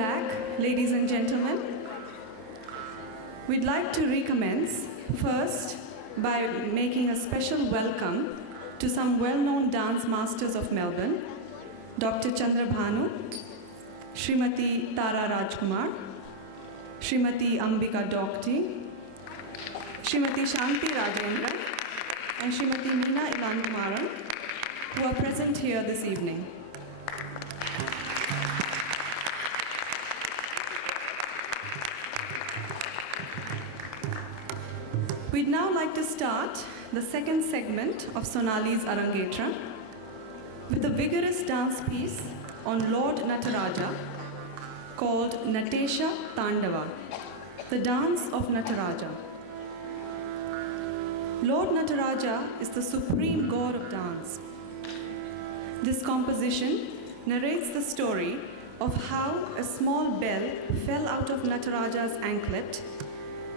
back, ladies and gentlemen. We'd like to recommence first by making a special welcome to some well-known dance masters of Melbourne, Dr. Chandra Bhanu, Srimati Tara Rajkumar, Srimati Ambika Dokti, Srimati Shanti Rajendra, and Srimati Meena Ilankumaran, who are present here this evening. We'd now like to start the second segment of Sonali's Arangetram with a vigorous dance piece on Lord Nataraja called Natesha Tandava, the dance of Nataraja. Lord Nataraja is the supreme god of dance. This composition narrates the story of how a small bell fell out of Nataraja's anklet,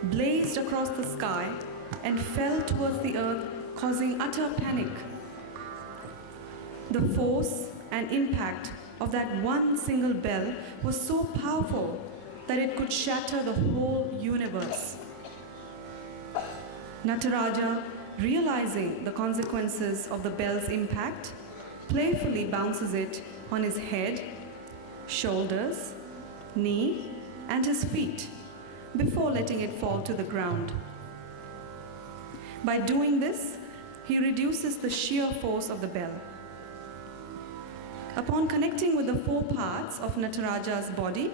blazed across the sky, and fell towards the earth, causing utter panic. The force and impact of that one single bell was so powerful that it could shatter the whole universe. Nataraja, realizing the consequences of the bell's impact, playfully bounces it on his head, shoulders, knee, and his feet before letting it fall to the ground. By doing this, he reduces the sheer force of the bell. Upon connecting with the four parts of Nataraja's body,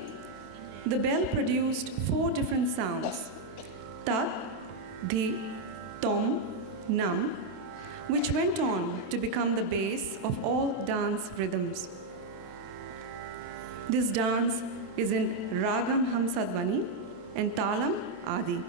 the bell produced four different sounds: tat, dhi, tom, nam, which went on to become the base of all dance rhythms. This dance is in Ragam Hamsadvani and Talam Adi.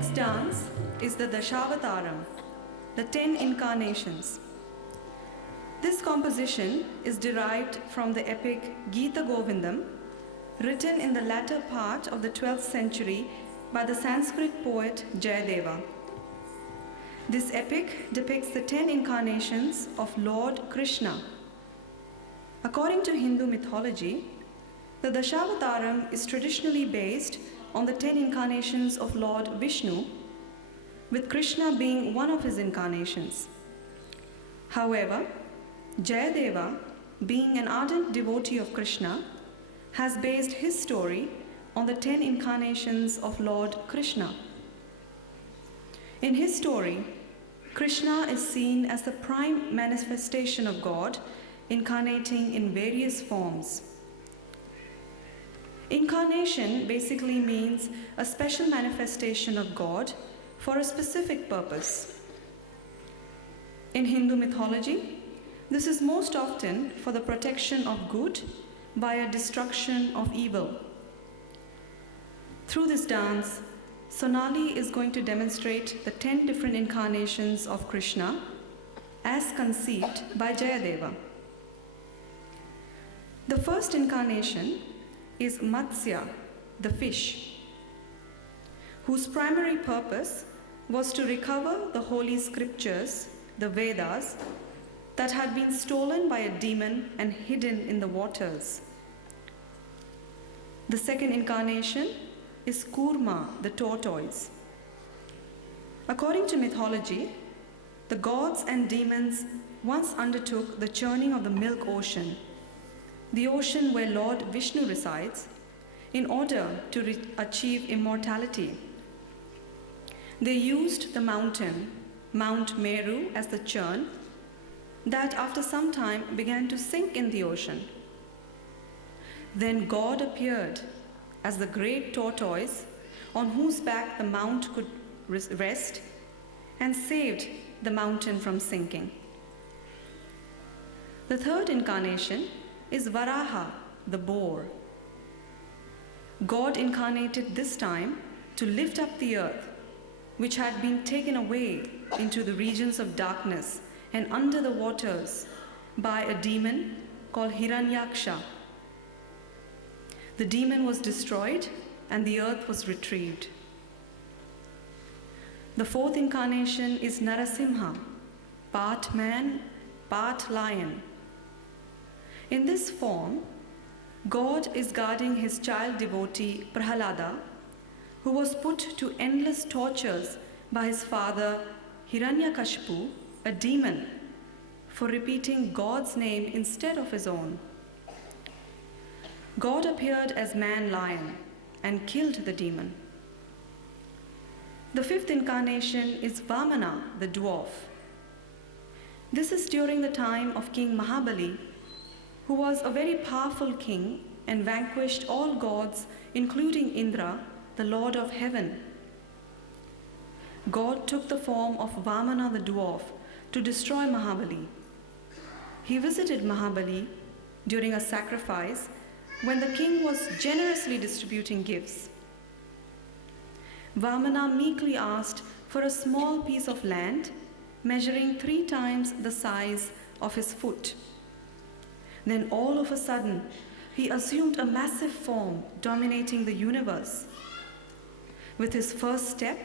next dance is the Dashavataram, the 10 incarnations. This composition is derived from the epic Gita Govindam, written in the latter part of the 12th century by the Sanskrit poet Jayadeva. This epic depicts the 10 incarnations of Lord Krishna. According to Hindu mythology, the Dashavataram is traditionally based on the 10 incarnations of Lord Vishnu, with Krishna being one of his incarnations. However, Jayadeva, being an ardent devotee of Krishna, has based his story on the 10 incarnations of Lord Krishna. In his story, Krishna is seen as the prime manifestation of God, incarnating in various forms. Incarnation basically means a special manifestation of God for a specific purpose. In Hindu mythology, this is most often for the protection of good by a destruction of evil. Through this dance, Sonali is going to demonstrate the 10 different incarnations of Krishna as conceived by Jayadeva. The first incarnation is Matsya, the fish, whose primary purpose was to recover the holy scriptures, the Vedas, that had been stolen by a demon and hidden in the waters. The second incarnation is Kurma, the tortoise. According to mythology, the gods and demons once undertook the churning of the milk ocean, the ocean where Lord Vishnu resides, in order to achieve immortality. They used the mountain, Mount Meru, as the churn, that after some time began to sink in the ocean. Then God appeared as the great tortoise on whose back the mount could rest, and saved the mountain from sinking. The third incarnation is Varaha, the boar. God incarnated this time to lift up the earth, which had been taken away into the regions of darkness and under the waters by a demon called Hiranyaksha. The demon was destroyed and the earth was retrieved. The fourth incarnation is Narasimha, part man, part lion. In this form, God is guarding his child devotee Prahalada, who was put to endless tortures by his father Hiranyakashipu, a demon, for repeating God's name instead of his own. God appeared as man-lion and killed the demon. The fifth incarnation is Vamana, the dwarf. This is during the time of King Mahabali, who was a very powerful king and vanquished all gods, including Indra, the Lord of heaven. God took the form of Vamana the dwarf to destroy Mahabali. He visited Mahabali during a sacrifice when the king was generously distributing gifts. Vamana meekly asked for a small piece of land measuring 3 times the size of his foot. Then all of a sudden, he assumed a massive form dominating the universe. With his first step,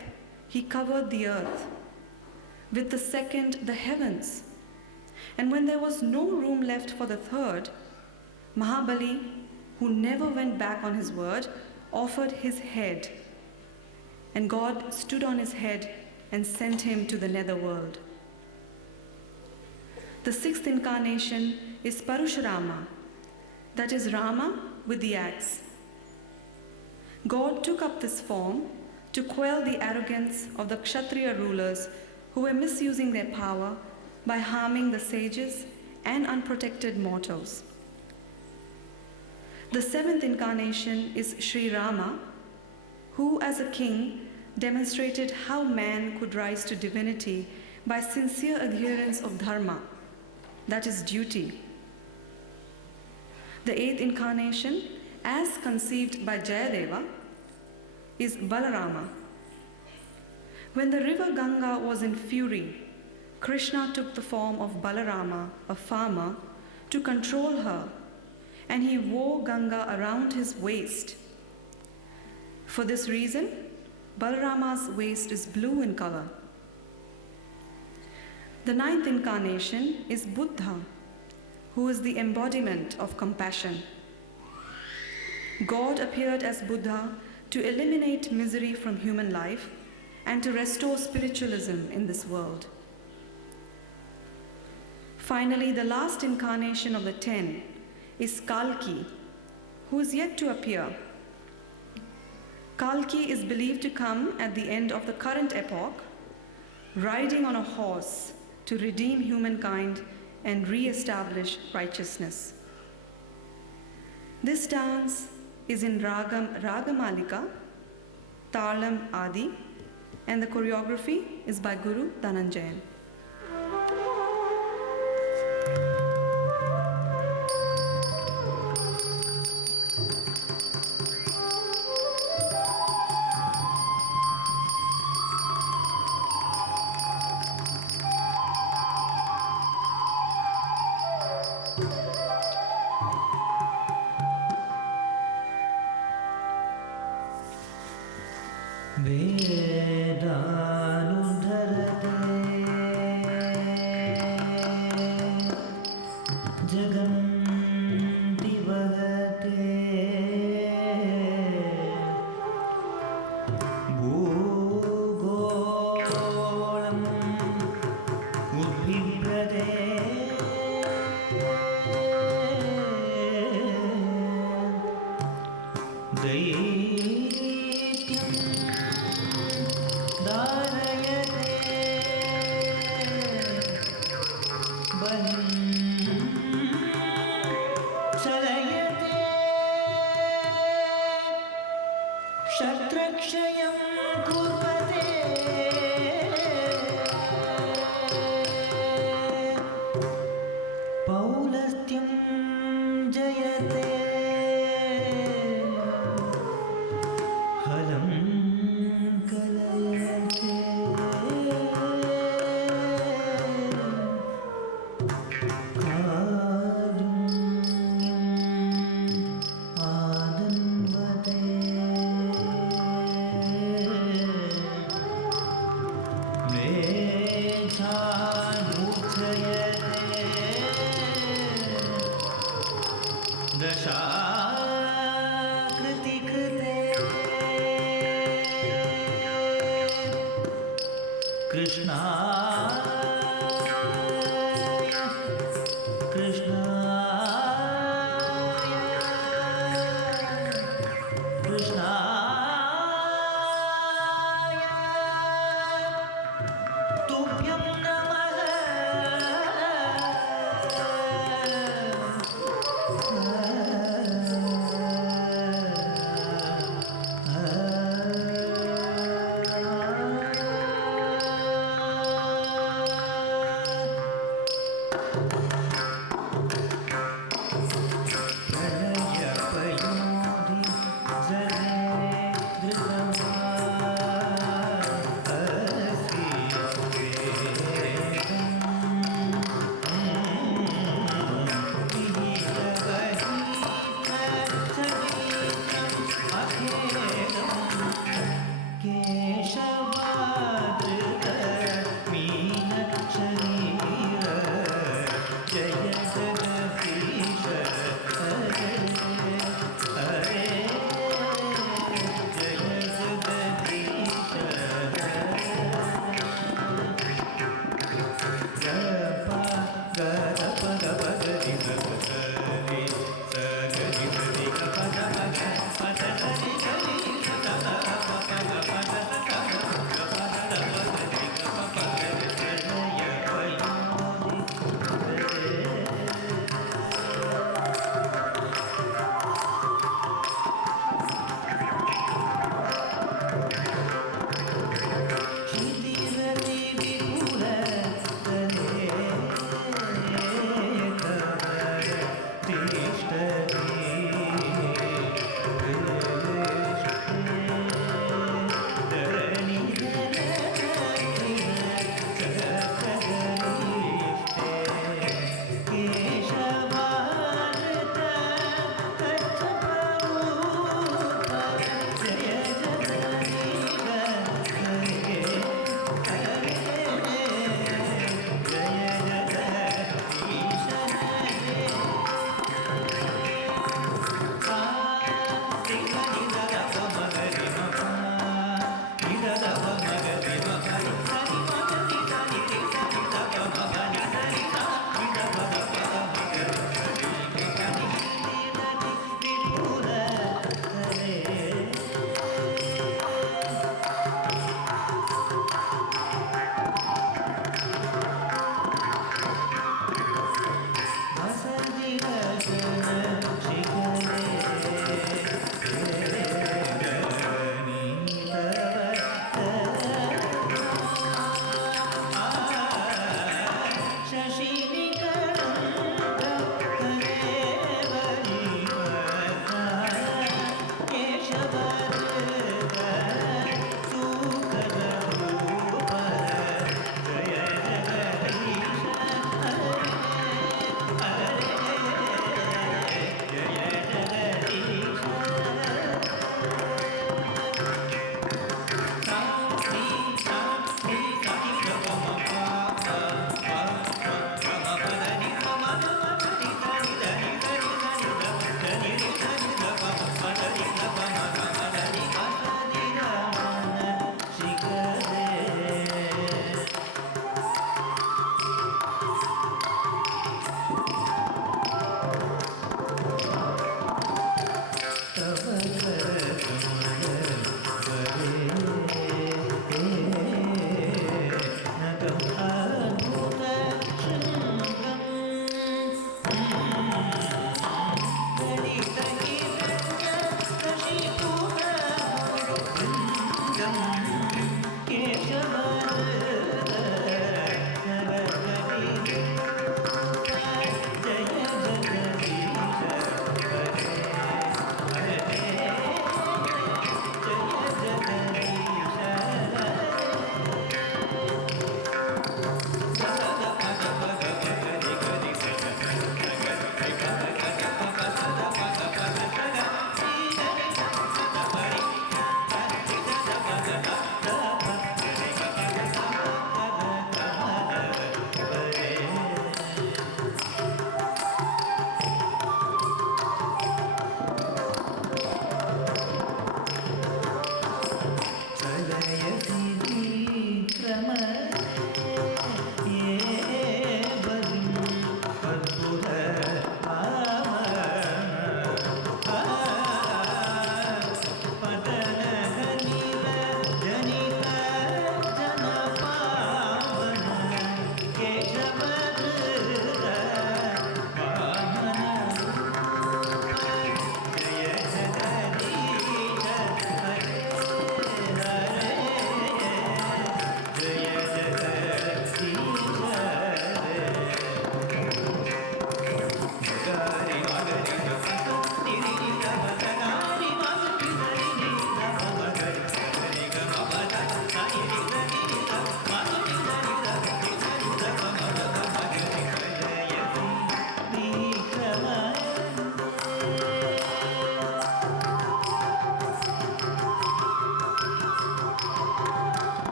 he covered the earth. With the second, the heavens. And when there was no room left for the third, Mahabali, who never went back on his word, offered his head. And God stood on his head and sent him to the netherworld. The sixth incarnation is Parashurama, that is Rama with the axe. God took up this form to quell the arrogance of the Kshatriya rulers who were misusing their power by harming the sages and unprotected mortals. The seventh incarnation is Sri Rama, who as a king demonstrated how man could rise to divinity by sincere adherence of dharma, that is duty. The eighth incarnation, as conceived by Jayadeva, is Balarama. When the river Ganga was in fury, Krishna took the form of Balarama, a farmer, to control her, and he wore Ganga around his waist. For this reason, Balarama's waist is blue in color. The ninth incarnation is Buddha, who is the embodiment of compassion. God appeared as Buddha to eliminate misery from human life and to restore spiritualism in this world. Finally, the last incarnation of the 10 is Kalki, who is yet to appear. Kalki is believed to come at the end of the current epoch, riding on a horse to redeem humankind and re-establish righteousness. This dance is in Ragamalika, Talam Adi, and the choreography is by Guru Dhananjayan.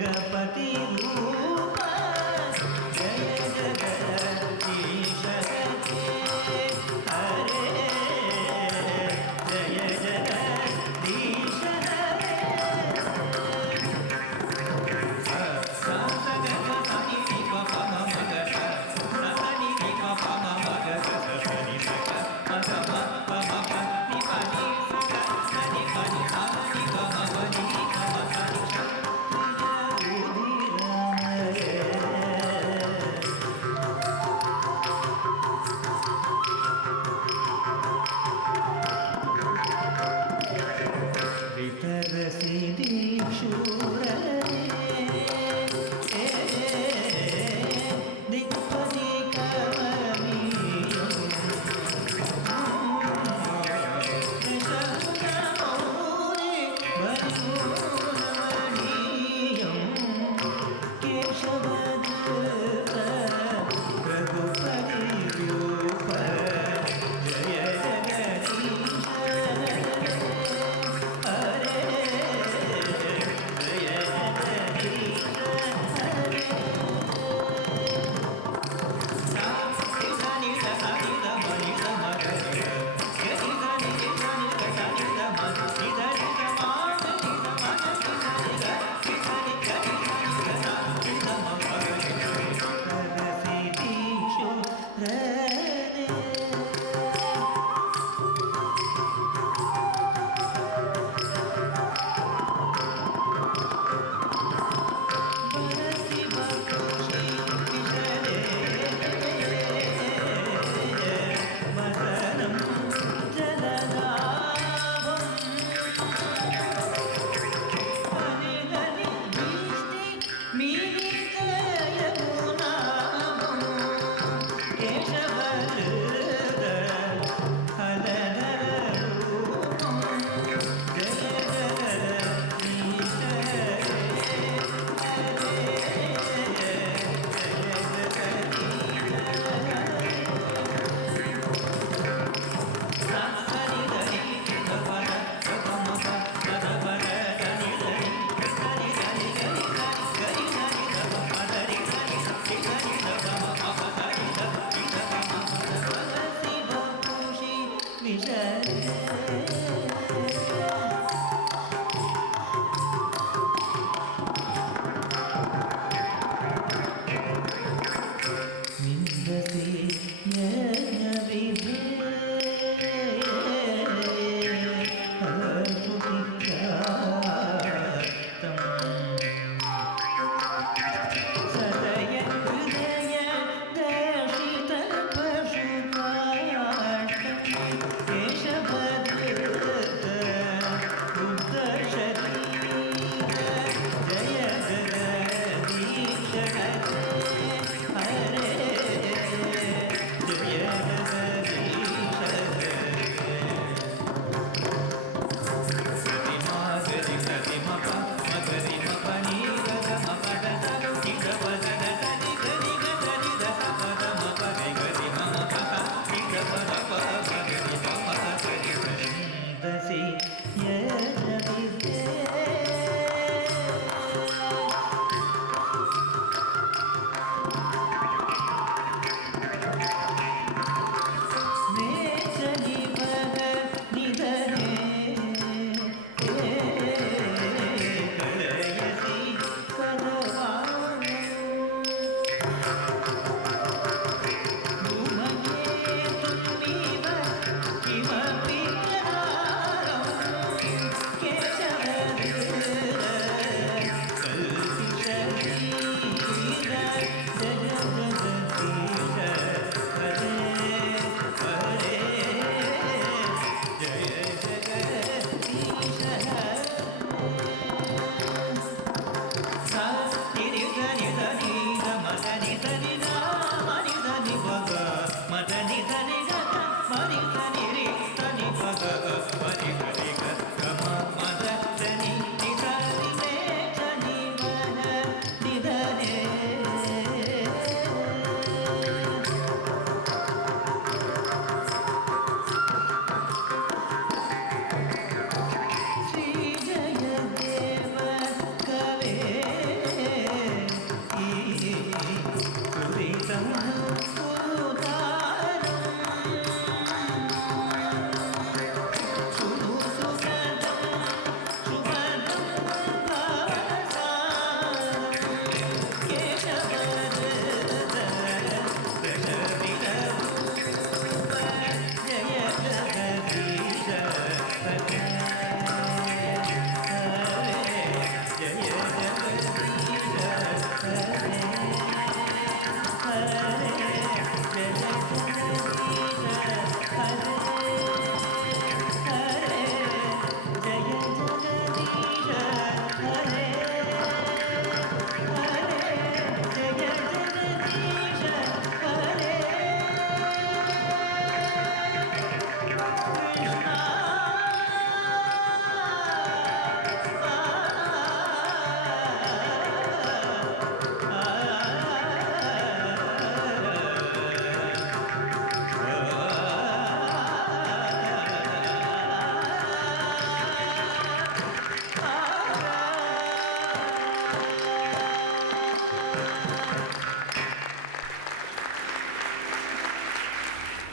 Jagapati रूप जय जगदीश हरे जय Jagdish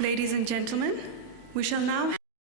Ladies and gentlemen, we shall now